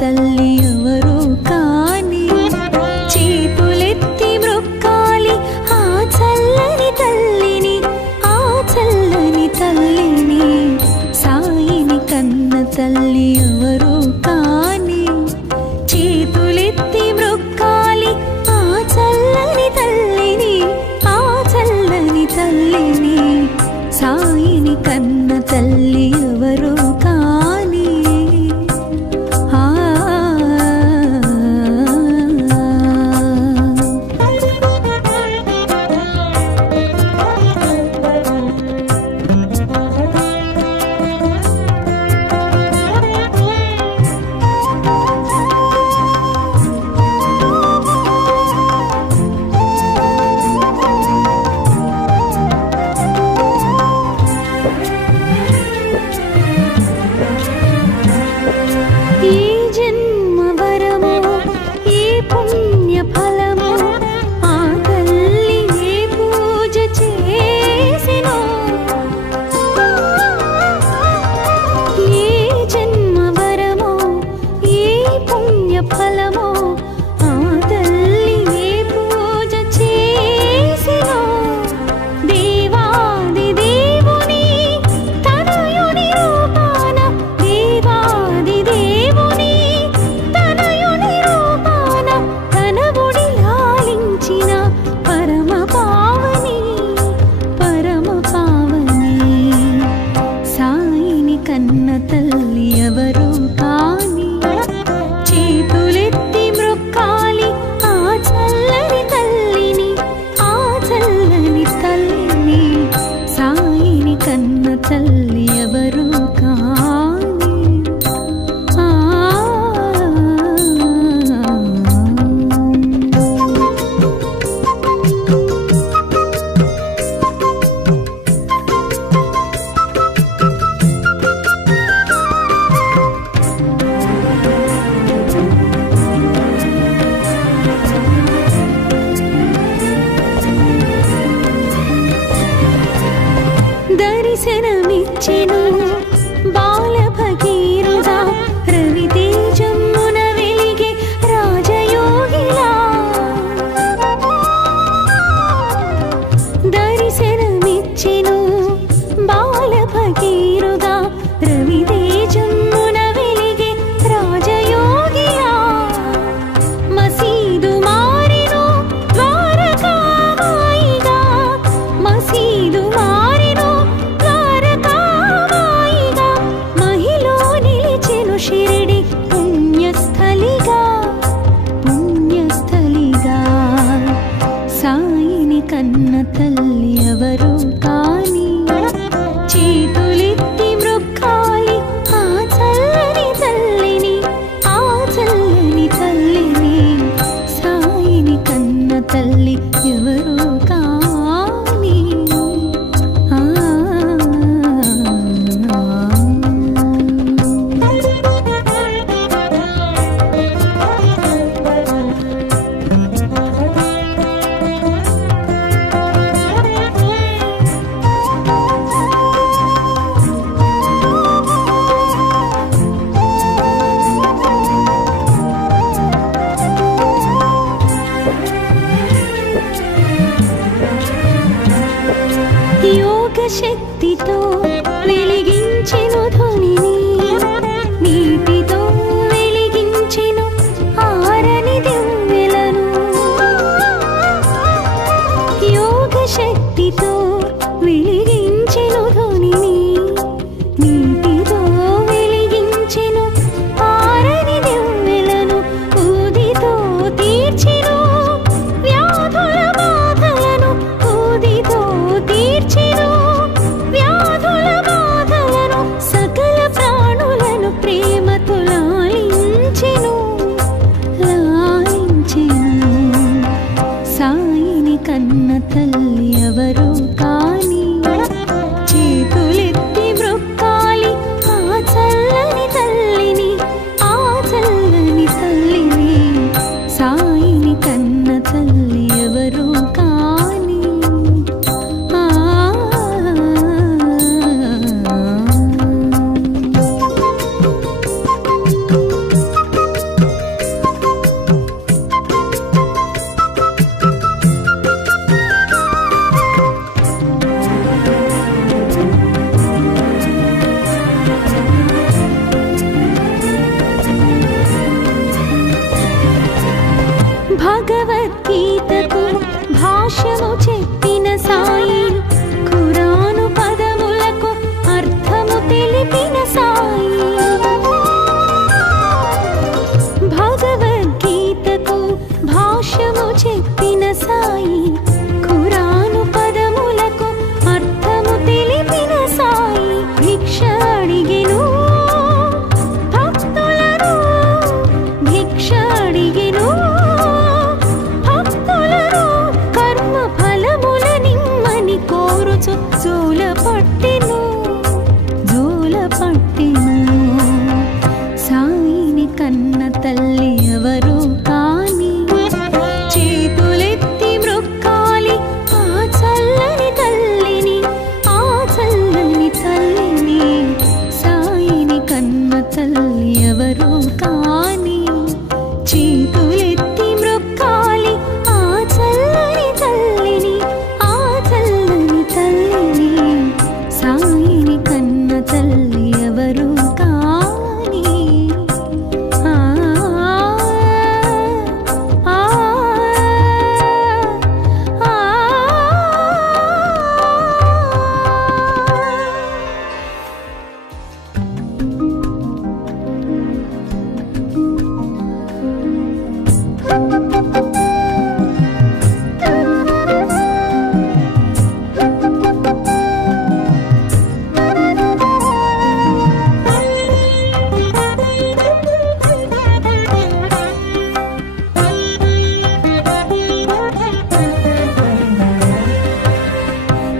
తల్లి ఎవరో కాని చేతులెత్తి మ్రొక్కాలి ఆ చల్లని తల్లిని, ఆ చల్లని తల్లిని. సాయిని కన్న తల్లి ఎవరో కాని చేతులెత్తి మ్రొక్కాలి ఆ చల్లని తల్లిని, ఆ చల్లని తల్లిని. సాయిని కన్న తల్లి ఎవరో కాని దర్శనమిచ్చెను బాల భగీరథుడా, రవితేజమున వెలిగే రాజయోగిలా. దర్శనమిచ్చెను బాల భగీరథుడా, రవితేజమున వెలిగే రాజయోగిలా. మసీదు మారెను ద్వారకామాయిగా, మసీదు మారెను ద్వారకామాయిగా. మహిలో నిలిచెను షిరిడి పుణ్యస్థలిగా, పుణ్యస్థలిగా. సాయిని కన్న తల్లి ఎవరో కాని చేతులెత్తి మ్రొక్కాలి ఆ చల్లని తల్లిని, ఆ చల్లని తల్లిని. సాయిని కన్న తల్లి ఎవరో కాని యోగ శక్తితో వెలిగించెను ధ్వనిని, నీటితో వెలిగించెను ఆరని దివ్వెలను. యోగ శక్తితో వెలిగించెను ధ్వనిని, నీటితో వెలిగించెను ఆరని దివ్వెలను. ఊదితో తీర్చెను వ్యాధుల బాధలను, ఊదితో తీర్చెను భగవద్గీతకు భాష్యము చెప్పిన సాయి, ఖురాను పదములకు అర్థము తెలిపిన సాయి. భగవద్గీతకు భాష్యము చెప్పిన సాయి, ఖురాను పదములకు అర్థము తెలిపిన సాయి. భిక్ష అడిగెను భక్తులను, భిక్ష అడిగెను భక్తులను, కర్మ ఫలముల నిమ్మని కోరుచు జూల పట్టెను, జూల పట్టెను. సాయిని కన్న తల్లి ఎవరు కాని, చేతులెత్తి మ్రొక్కాలి ఆ చల్లని తల్లిని, ఆ చల్లని తల్లిని. సాయిని కన్న తల్లి ఎవరు కాని, చేతులెత్తి మ్రొక్కాలి ఆ చల్లని తల్లిని, ఆ చల్లని తల్లిని. సాయిని కన్న తల్లి ఎవరు కాని. ఆ ఆ ఆ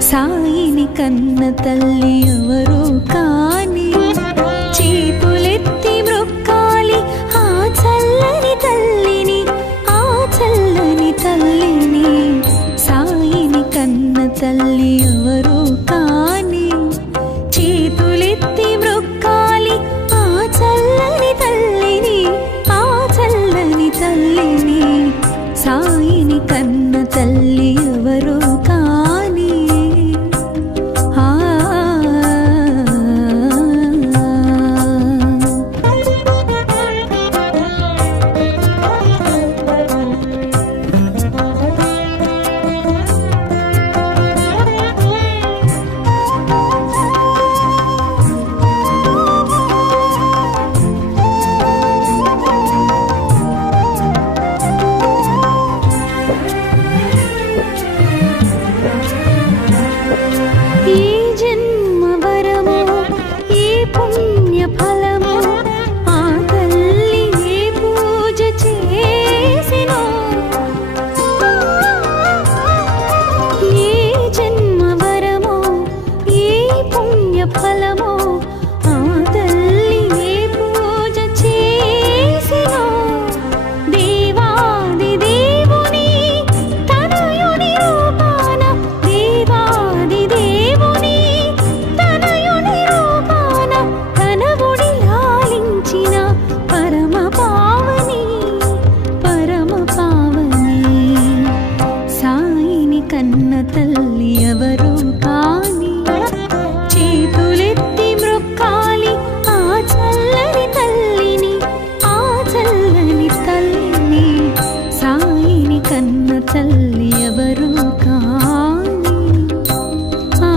సాయిని కన్న తల్లి ఎవరు కాని, చేతులెత్తి మ్రొక్కాలి ఆ చల్లని తల్లిని, ఆ చల్లని తల్లిని. సాయిని కన్న తల్లి ఎవరు కాని, చేతులెత్తి మ్రొక్కాలి ఆ చల్లని తల్లిని, ఆ చల్లని తల్లిని. సాయిని కన్న తల్లి ఎవరు కాని. ఆ ఏ జన్మ వరమో, ఏ పుణ్య ఫలమో, ఆ తల్లి ఏ పూజ చేసినో. ఏ జన్మ వరమో, ఏ పుణ్య ఫలమో, ఆ తల్లి ఏ పూజ చేసినో. దేవాది దేవుని తనయుని రూపాన, దేవాది దేవుని తనయుని రూపాన, తనవుడి లాలించిన పరమ పావని, పరమ పావని. సాయిని కన్న తల్లి ఎవరు కాని, చేతులెత్తి మ్రొక్కాలి ఆ చల్లని తల్లిని, ఆ చల్లని తల్లిని. సాయిని కన్న తల్లి ఎవరు కాని. ఆ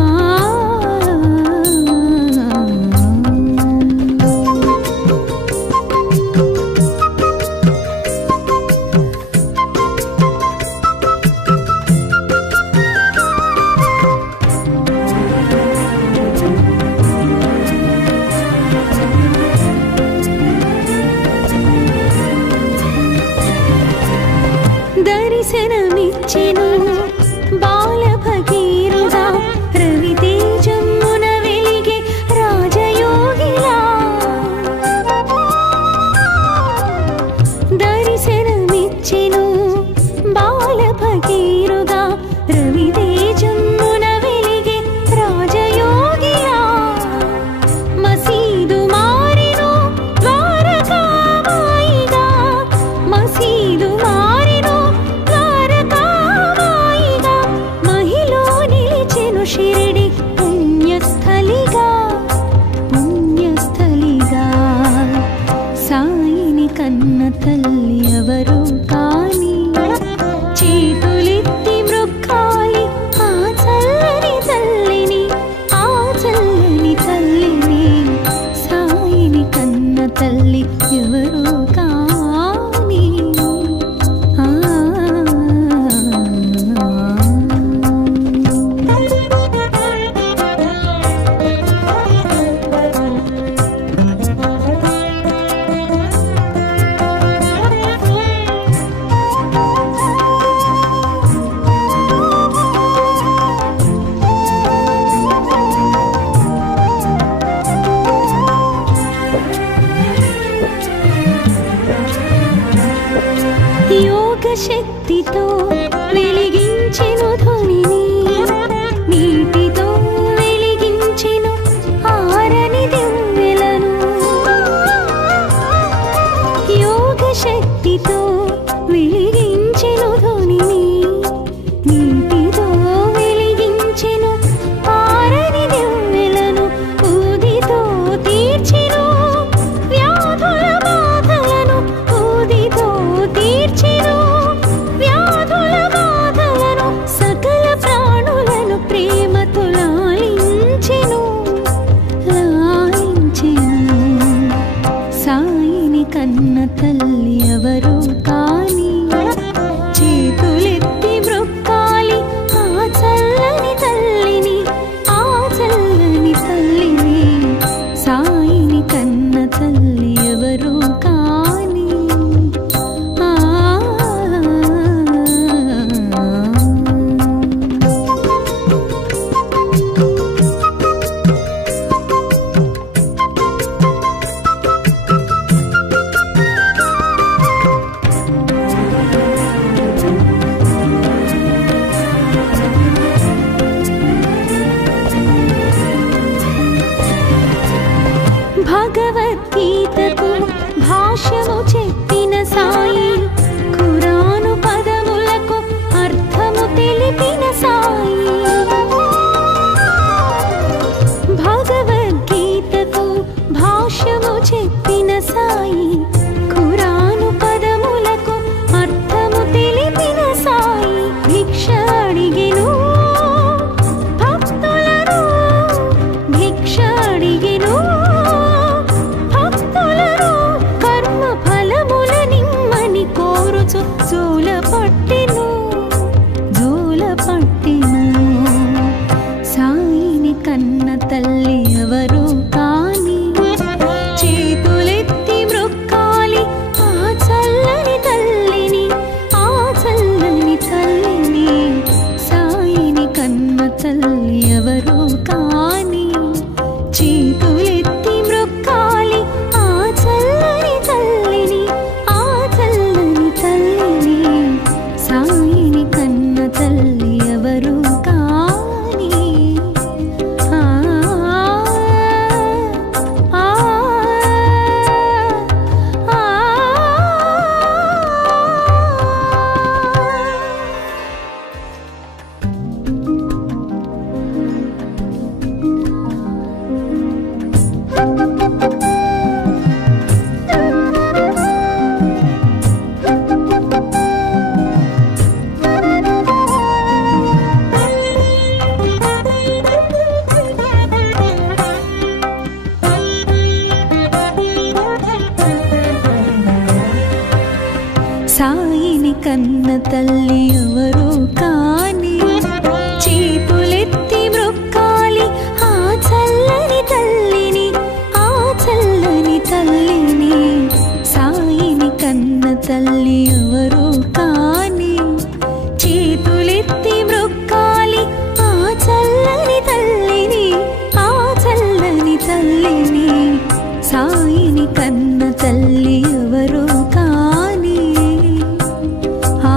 దర్శనమిచ్చెను బాల భగీరుడా, రవితేజమ్మున వెలిగే రాజయోగిలా. దర్శనమిచ్చెను బాల భగీరుడా, రవితేజమ్మున వెలిగే రాజయోగిలా. మసీదు మారెను ద్వారకామాయిగా, మసీదు మారెను ద్వారకామాయిగా. శక్తితో వెలిగించెను ధ్వనిని, నీటితో వెలిగించెను ఆరని దివ్వెలను. యోగ శక్తితో వెలిగించెను ధ్వనిని, నీటితో వెలిగించెను ఆరని దివ్వెలను. ఊదితో తీర్చెను వ్యాధుల బాధలను, ఊదితో తీర్చెను వ్యాధుల బాధలను. సకల ప్రాణులను ప్రేమతో లాలించెను, లాలించెను. సాయిని కన్న తల్లి ఎవరు కాని, చేతులెత్తి మ్రొక్కాలి ఆ చల్లని తల్లిని, ఆ చల్లని తల్లిని. సాయిని కన్న తల్లి ఎవరు కాని. ఆ భగవద్గీతకు భాష్యము చెప్పిన సాయి, ఖురాను పదములకు అర్థము తెలిపిన సాయి. భగవద్గీతకు భాష్యము చెప్పిన సాయి, ఖురాను పదములకు అర్థము తెలిపిన సాయి. భిక్ష అడిగెను భక్తులను, భిక్ష అడిగెను భక్తులను. కర్మ ఫలముల నిమ్మని కోరుచు జోల పట్టెను, జోల పట్టెను. సాయిని కన్న తల్లి ఎవరు కాని, చేతులెత్తి మ్రొక్కాలి ఆ చల్లని తల్లిని, ఆ చల్లని తల్లిని. సాయిని కన్న తల్లి ఎవరు కాని, చేతులెత్తి మ్రొక్కాలి ఆ చల్లని తల్లిని, ఆ చల్లని తల్లిని. సాయిని కన్న తల్లి ఎవరు కాని. ఆ ఆ ఆ సాయిని కన్న తల్లి ఎవరు కాని, చేతులెత్తి మ్రొక్కాలి ఆ చల్లని తల్లిని, ఆ చల్లని తల్లిని. సాయిని కన్న తల్లి ఎవరు కాని, చేతులెత్తి మ్రొక్కాలి ఆ చల్లని తల్లిని, ఆ చల్లని తల్లిని. సాయిని కన్న తల్లి ఎవరు కాని. ఆ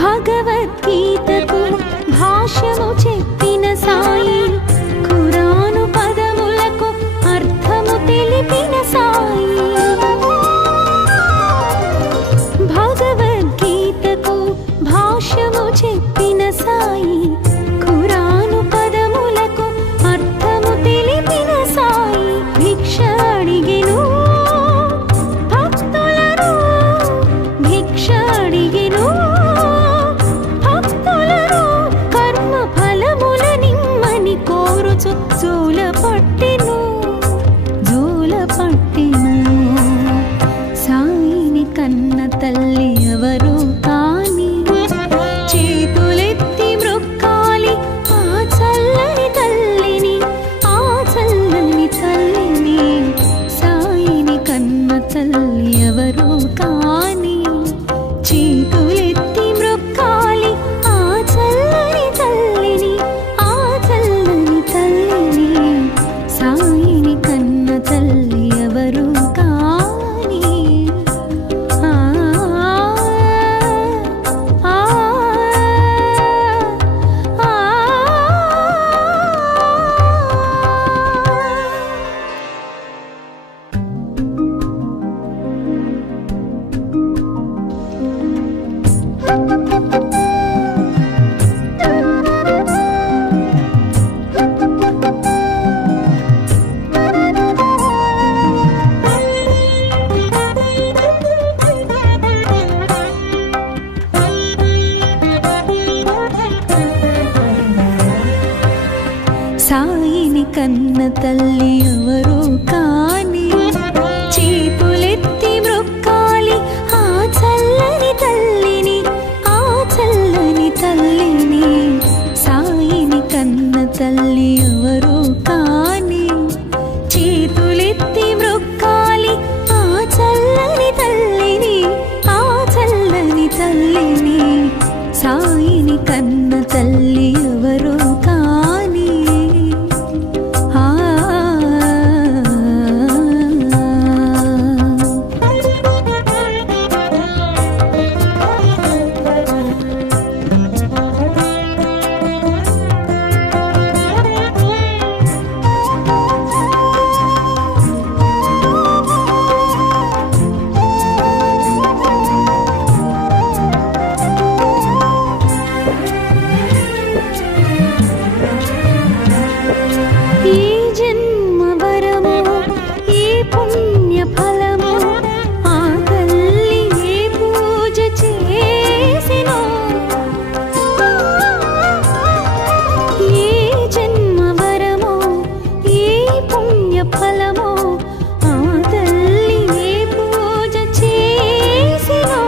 భగవద్గీతకు భాష్యము చెప్పిన సాయి, ఖురాను పదములకు అర్థము తెలిపిన సాయి. భగవద్గీతకు భాష్యము చెప్పిన సాయి, ఖురాను పదములకు అర్థము తెలిపిన సాయి. భిక్ష అడిగెను భక్తులను, భిక్ష అడిగెను భక్తులను, కర్మ ఫలముల నిమ్మని కోరుచు జూల పట్టెను, జూల పట్టెను. సాయిని కన్న తల్లి ఎవరు కాని, చేతులెత్తి మ్రొక్కాలి ఆ చల్లని తల్లిని, ఆ చల్లని తల్లిని. సాయిని కన్న తల్లి ఎవరు కాని, చేతులెత్తి మ్రొక్కాలి ఆ చల్లని తల్లిని, ఆ చల్లని తల్లిని. సాయిని కన్న తల్లి ఎవరు కాని. ఆ ఆ ఆ సాయిని కన్న తల్లి ఎవరు కాని, చేతులెత్తి మ్రొక్కాలి ఆ చల్లని తల్లిని, ఆ చల్లని తల్లిని. సాయిని కన్న తల్లి ఎవరు కాని, చేతులెత్తి మ్రొక్కాలి ఆ చల్లని తల్లిని, ఆ చల్లని తల్లిని. సాయిని కన్న తల్లి ఎవరు కాని. ఆ ఏ జన్మ వరమో, ఏ పుణ్య ఫలమో, ఆ తల్లి ఏ పూజ చేసినో. ఏ జన్మ వరమో, ఏ పుణ్య ఫలమో, ఆ తల్లి ఏ పూజ చేసినో.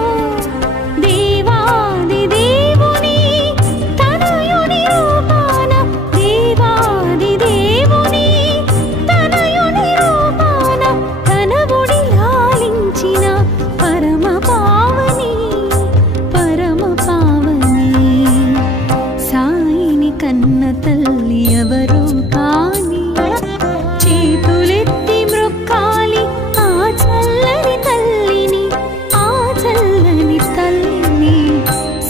దేవాది దేవుని తనయుని రూపాన, దేవాది దేవుని తనయుని రూపాన, తన ఒడి లాలించిన పరమ పావని, పరమ పావని. సాయిని కన్న తల్లి ఎవరు కాని, చేతులెత్తి మ్రొక్కాలి ఆ చల్లని తల్లిని, ఆ చల్లని తల్లిని.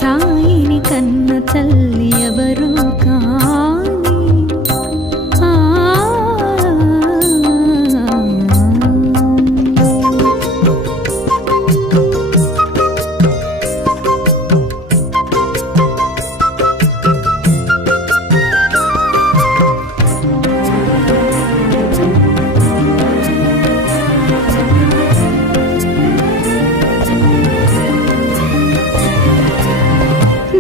సాయిని కన్న తల్లి ఎవరు కాని. ఆ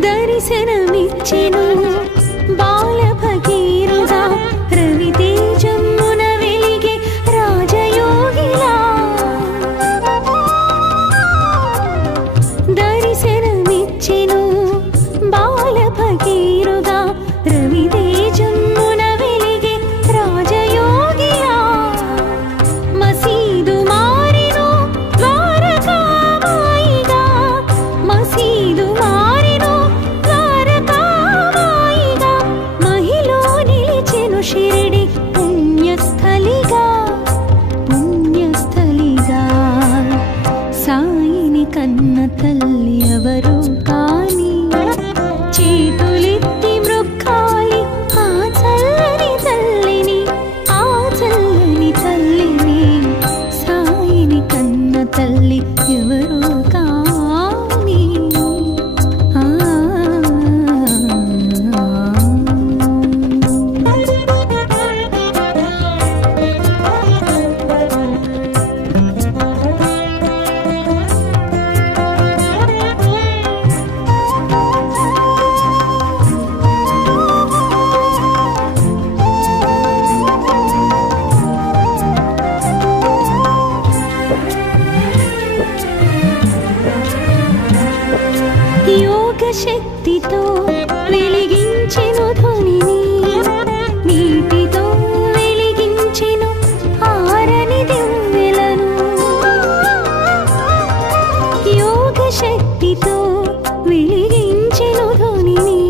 దర్శనమిచ్చెను బాల భగీరుడా, రవితేజమున వెలిగే రాజయోగిలా. దర్శనమిచ్చెను బాల భగీరుడా, రవితేజమున వెలిగే రాజయోగిలా. మసీదు మారెను ద్వారకామాయిగా, మసీదు మారెను ద్వారకామాయిగా. మహిలో నిలిచెను షిరిడి పుణ్యస్థలిగా, పుణ్యస్థలిగా. సాయిని కన్న తల్లి ఎవరు కాని, శక్తితో వెలిగించెను ధ్వనిని, నీటితో వెలిగించెను ఆరని దివ్వెలను. యోగ శక్తితో వెలిగించెను ధ్వనిని,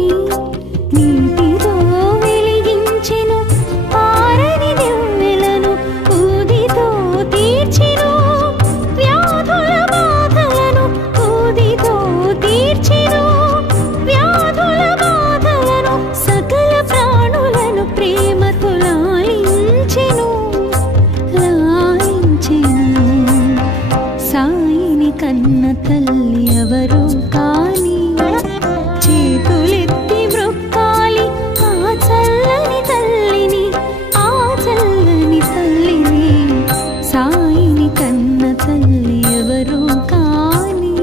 నీటితో వెలిగించెను ఆరని దివ్వెలను. ఊదితో తీర్చెను వ్యాధుల బాధలను, ఊదితో తీర్చెను వ్యాధుల బాధలను. సకల ప్రాణులను ప్రేమతో లాలించెను, లాలించెను. సాయిని కన్న తల్లి ఎవరు కాని, చేతులెత్తి మ్రొక్కాలి ఆ చల్లని తల్లిని, ఆ చల్లని తల్లిని. సాయిని కన్న తల్లి ఎవరు కాని.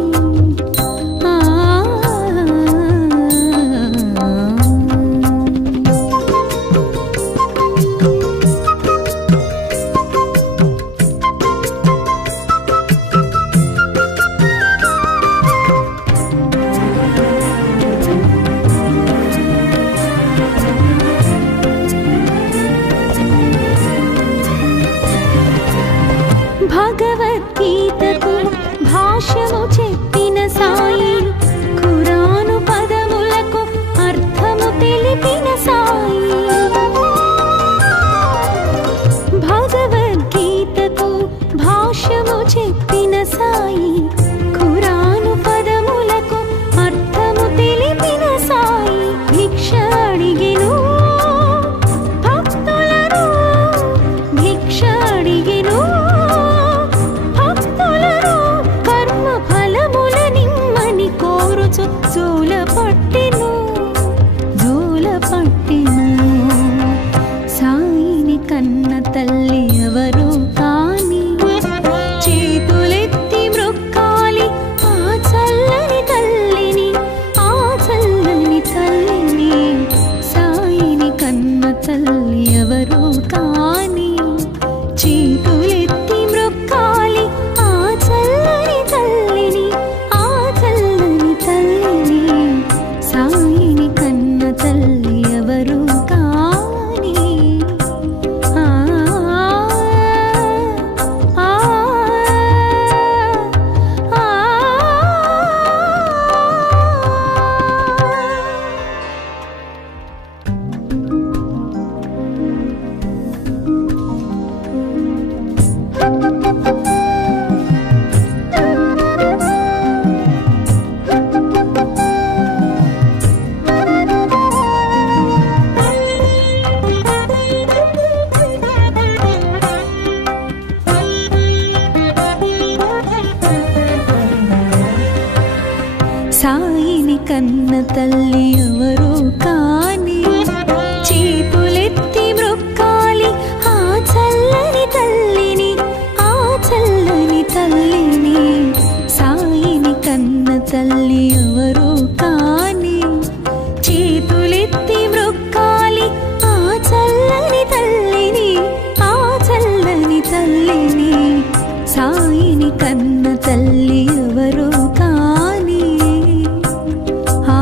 భగవద్గీతకు భాష్యము చెప్పిన సాయి, ఖురాను పదములకు అర్థము తెలిపిన సాయి. భగవద్గీతకు భాష్యము చెప్పిన సాయి, ఖురాను పదములకు అర్థము తెలిపిన సాయి. భిక్ష అడిగెను భక్తులను, భిక్ష అడిగెను భక్తులను. కర్మ ఫలముల నిమ్మని కోరుచు జోల పట్టెను, జోల పట్టెను. సాయిని కన్న తల్లి ఎవరు కాని, చేతులెత్తి మ్రొక్కాలి ఆ చల్లని తల్లిని, ఆ చల్లని తల్లిని. సాయిని కన్న తల్లి ఎవరు కాని, చేతులెత్తి మ్రొక్కాలి ఆ చల్లని తల్లిని, ఆ చల్లని తల్లిని. సాయిని కన్న తల్లి ఎవరు కాని. ఆ ఆ ఆ సాయిని కన్న తల్లి ఎవరు కాని, చేతులెత్తి మ్రొక్కాలి ఆ చల్లని తల్లిని, ఆ చల్లని తల్లిని. సాయిని కన్న తల్లి ఎవరు కాని, చేతులెత్తి మ్రొక్కాలి ఆ చల్లని తల్లిని, ఆ చల్లని తల్లిని. సాయిని కన్న తల్లి ఎవరు కాని. ఆ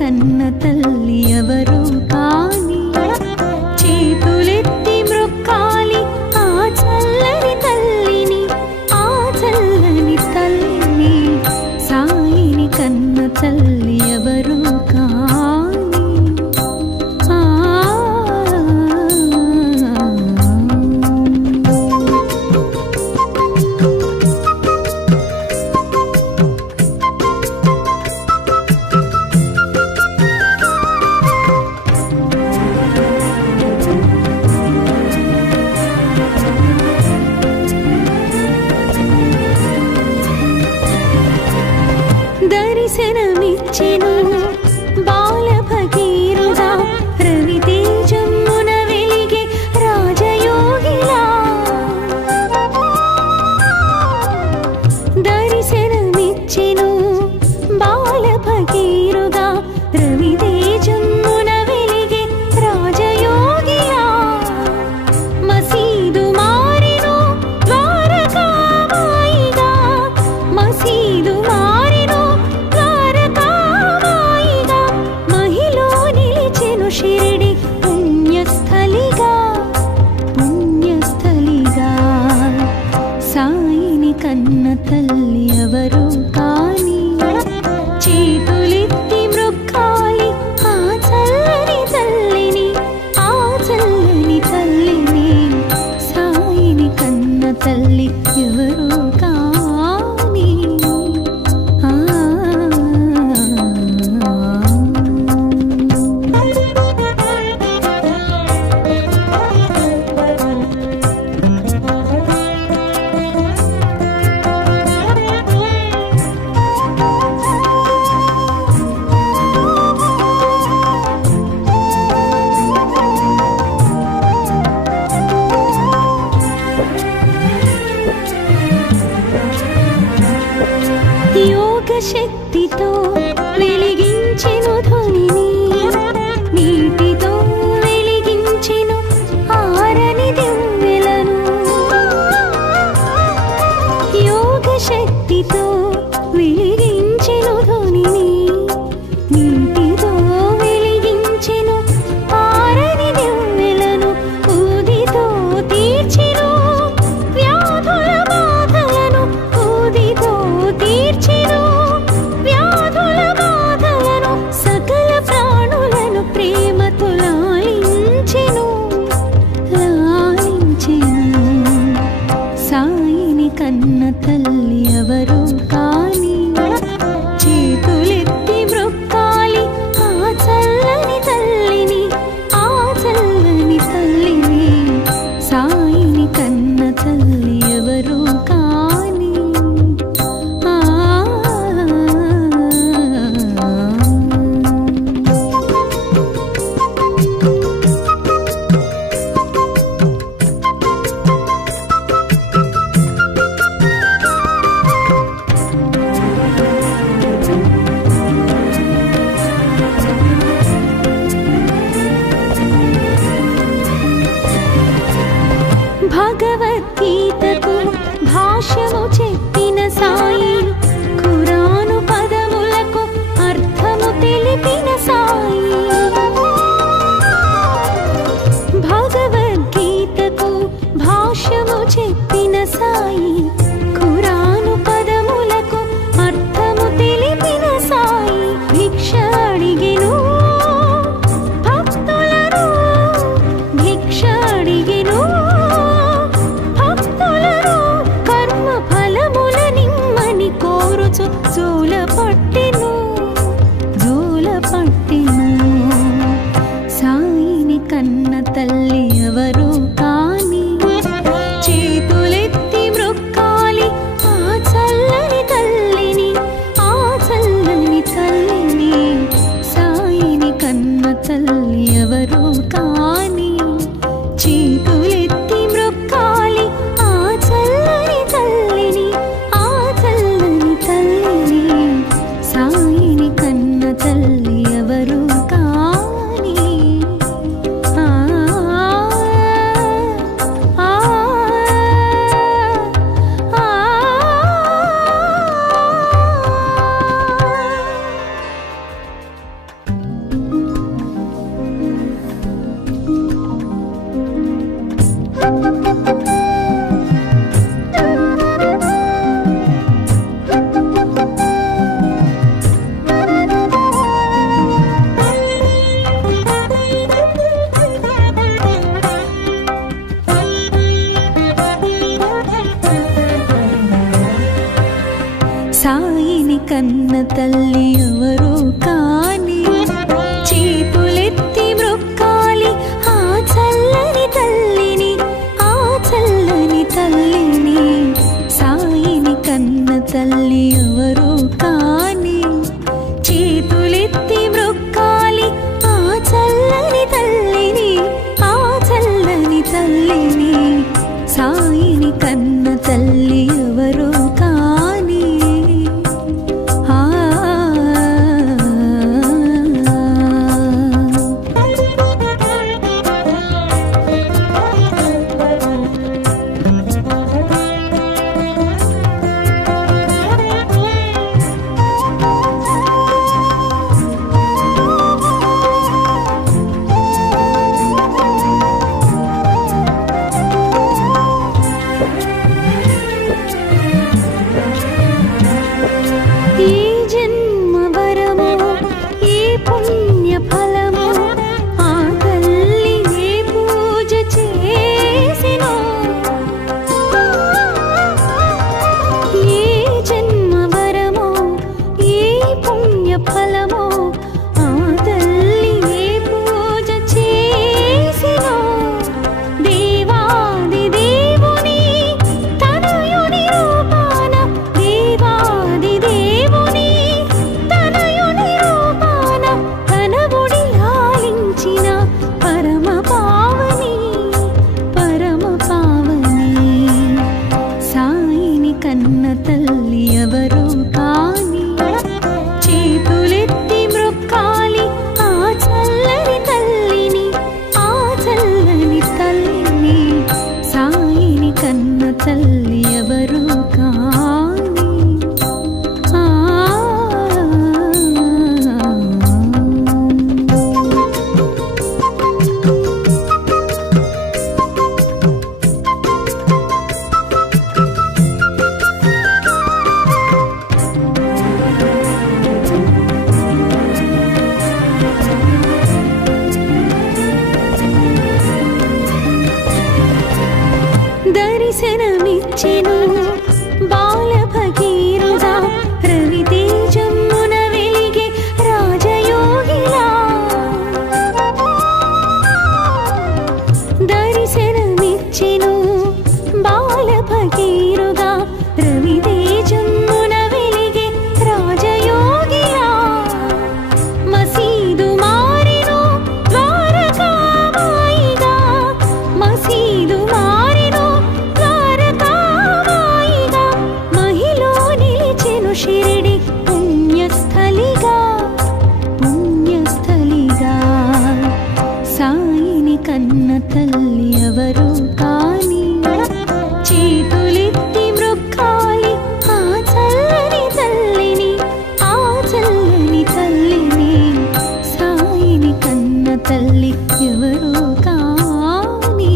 కన్న తల్లి ఎవరు కాని తల్లి ఎవరు కాని చేతులెత్తి మ్రొక్కాలి ఆ చల్లని తల్లిని ఆ చల్లని తల్లిని సాయిని కన్న తల్లి ఎవరు కాని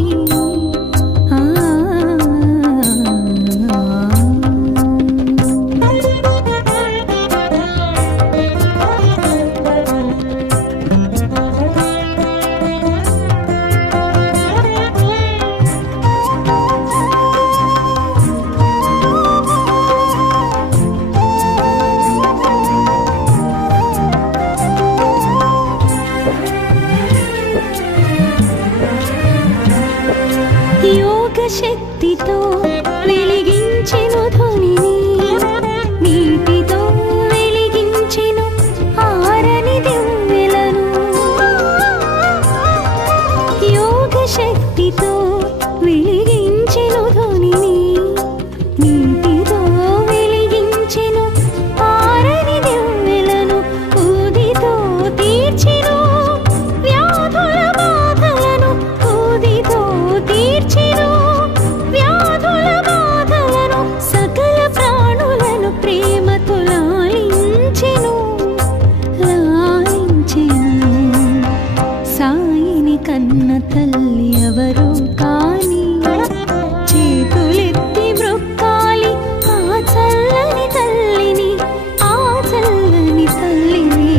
శక్తితో వెలిగించెను ధ్వనిని నీటితో వెలిగించెను ఆరని దివ్వెలను యోగ శక్తితో వెలిగించెను ధ్వనిని నీటితో వెలిగించెను ఆరని దివ్వెలను ఊదితో తీర్చెను వ్యాధుల బాధలను ఊదితో తీర్చెను కన్న తల్లి ఎవరు కాని చేతులెత్తి మ్రొక్కాలి ఆ చల్లని తల్లిని ఆ చల్లని తల్లిని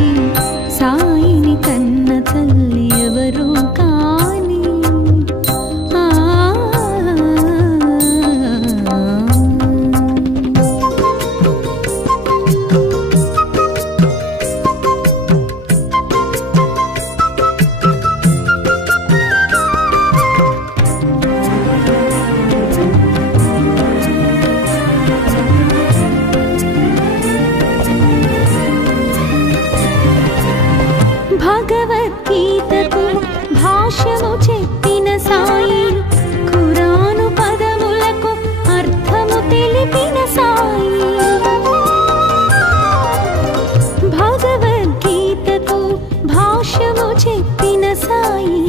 సాయిని కన్న తల్లి ఎవరు కాని భగవద్గీతకు భాష్యము చెప్పిన సాయి ఖురాను పదములకు అర్థము తెలిపిన సాయి భగవద్గీతకు భాష్యము చెప్పిన సాయి